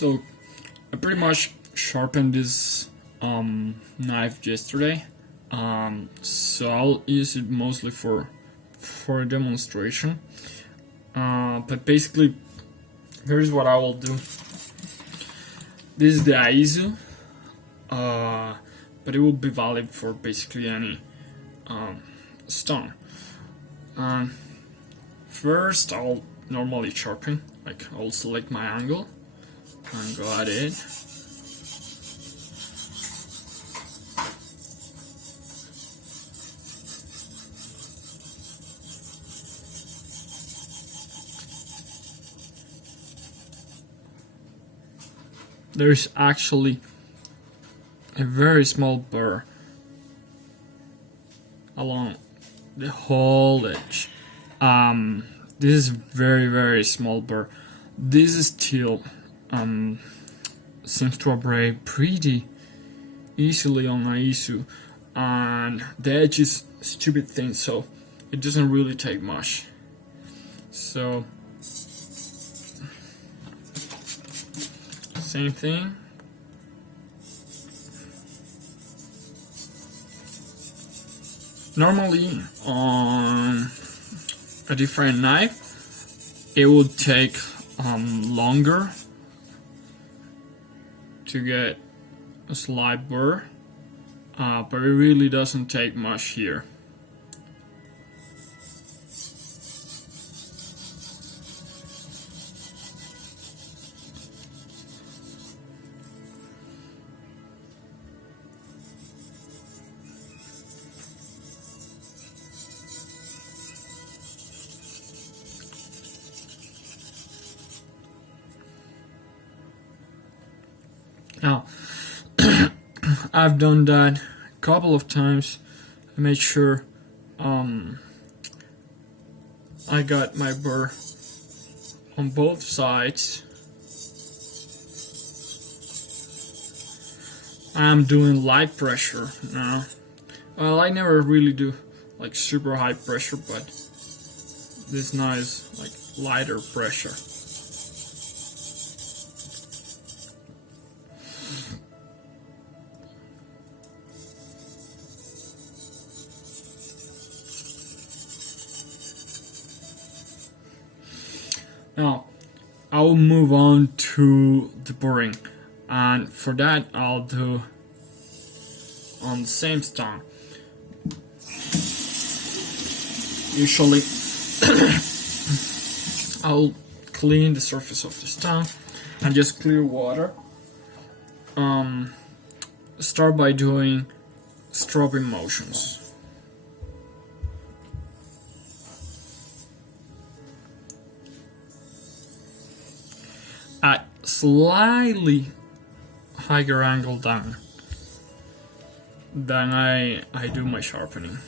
So I pretty much sharpened this knife yesterday, so I'll use it mostly for a demonstration. But basically, here's what I will do. This is the Aizu, but it will be valid for basically any stone. First, I'll normally sharpen, like I'll select my angle and go at it. There's actually a very small burr along the whole edge. This is very small burr. This steel seems to abrade pretty easily on Aizu, and the edge is stupid thin, so it doesn't really take much. So same thing. Normally on a different knife it would take longer to get a slight burr, but it really doesn't take much here. Now, I've done that a couple of times. I made sure I got my burr on both sides. I'm doing light pressure now. Well, I never really do like super high pressure, but this now is like lighter pressure. Now, I'll move on to the burring, and for that I'll do on the same stone. Usually I'll clean the surface of the stone and just clear water. Start by doing stropping motions. At slightly higher angle than I do my sharpening.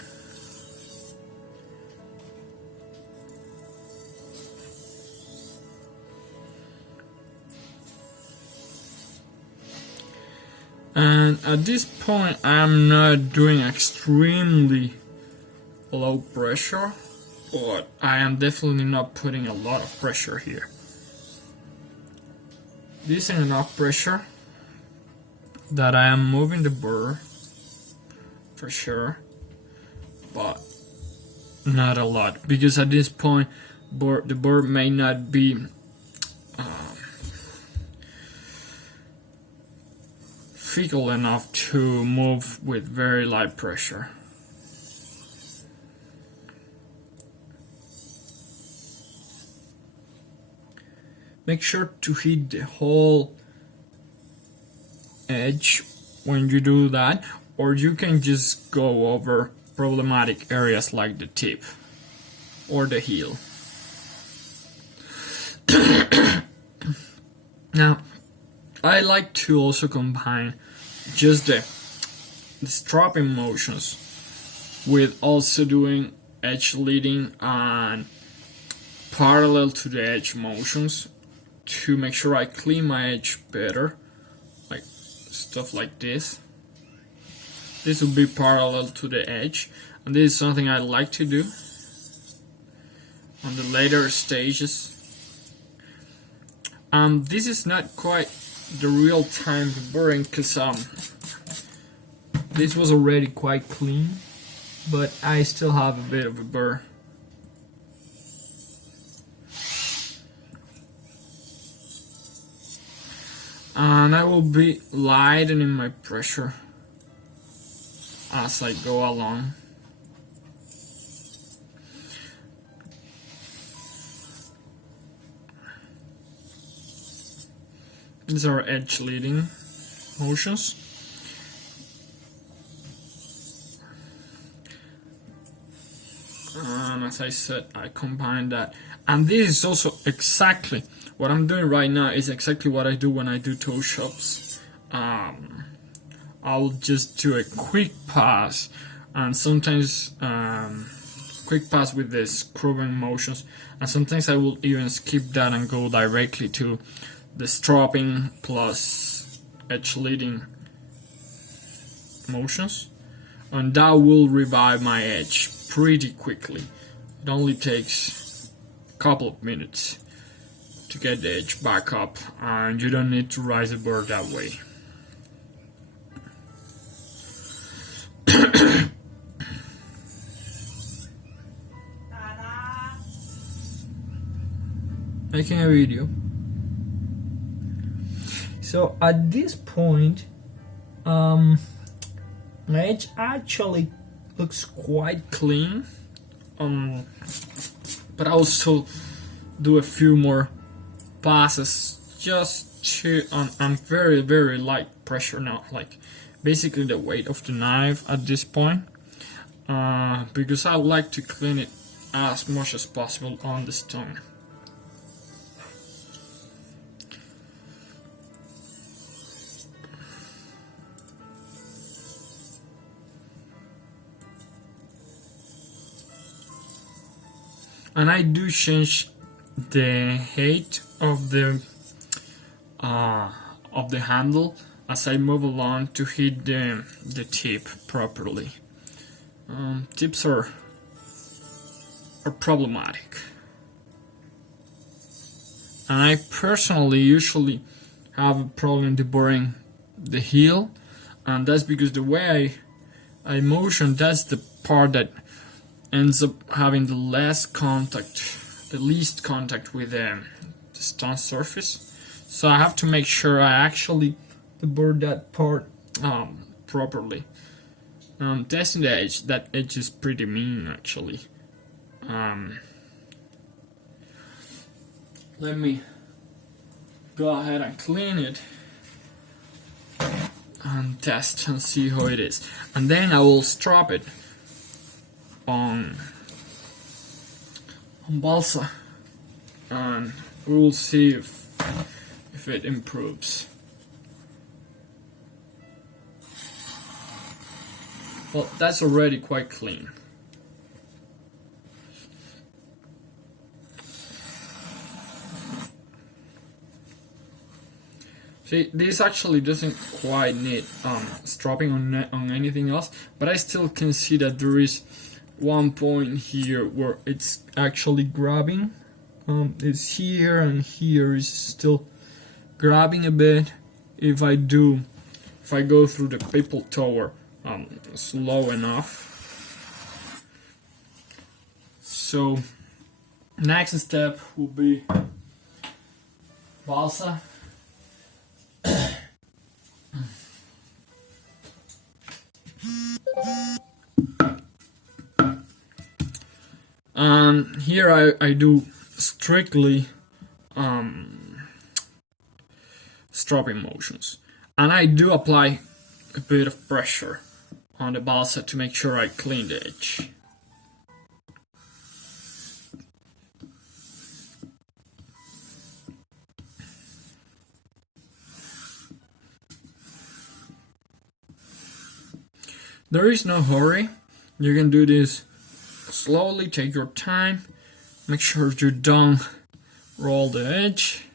And at this point I'm not doing extremely low pressure, but I am definitely not putting a lot of pressure here. This is enough pressure that I am moving the burr for sure, but not a lot, because at this point the burr may not be fickle enough to move with very light pressure. Make sure to hit the whole edge when you do that, or you can just go over problematic areas like the tip or the heel. Now, I like to also combine just the stropping motions with also doing edge leading and parallel to the edge motions, to make sure I clean my edge better, like stuff like this. This will be parallel to the edge, and this is something I like to do on the later stages. This is not quite the real time deburring because this was already quite clean, but I still have a bit of a burr. And I will be lightening my pressure as I go along. These are edge leading motions. And as I said, I combine that. And this is also exactly what I'm doing right now, is exactly what I do when I do toe shops. I'll just do a quick pass, and sometimes quick pass with the scrubbing motions, and sometimes I will even skip that and go directly to the stropping plus edge leading motions, and that will revive my edge pretty quickly. It only takes a couple of minutes to get the edge back up, and you don't need to rise the board that way. Making a video. So at this point, my edge actually looks quite clean, but I'll still do a few more passes just to on very light pressure now, like basically the weight of the knife at this point, because I like to clean it as much as possible on the stone. And I do change the height of the handle as I move along to hit the tip properly. Tips are problematic, and I personally usually have a problem deburring the heel, and that's because the way I motion, that's the part that ends up having the least contact with the stone surface. So I have to make sure I actually deburr that part properly. Testing the edge, that edge is pretty mean actually. Let me go ahead and clean it and test and see how it is, and then I will strap it on balsa, and we'll see if it improves. Well, that's already quite clean. See, this actually doesn't quite need stropping on anything else, but I still can see that there is one point here where it's actually grabbing. It's here and here is still grabbing a bit. If I go through the people tower slow enough. So next step will be balsa. Here I do strictly stropping motions, and I do apply a bit of pressure on the balsa to make sure I clean the edge. There is no hurry. You can do this slowly, take your time, make sure you don't roll the edge.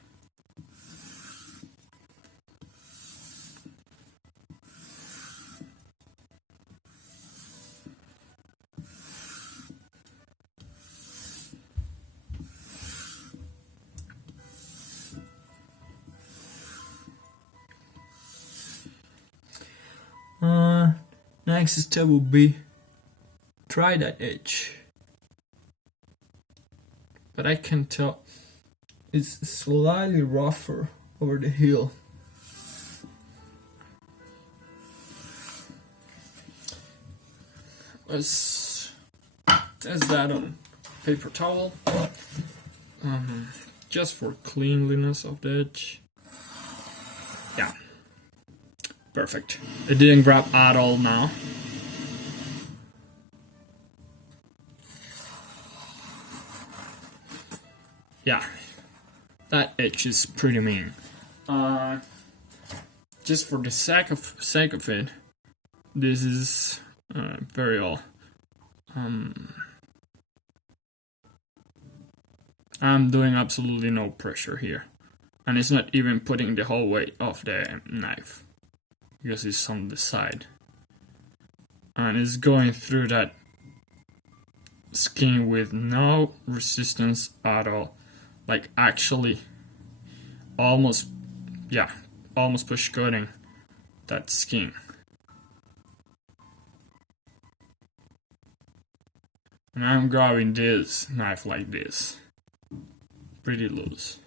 Next step will be try that edge. But I can tell it's slightly rougher over the heel. Let's test that on paper towel. Just for cleanliness of the edge. Yeah. Perfect. It didn't grab at all now. Yeah. That edge is pretty mean. Just for the sake of it, this is very all. I'm doing absolutely no pressure here, and it's not even putting the whole weight of the knife because it's on the side, and it's going through that skin with no resistance at all. Like actually, almost push cutting that skin. And I'm grabbing this knife like this, pretty loose.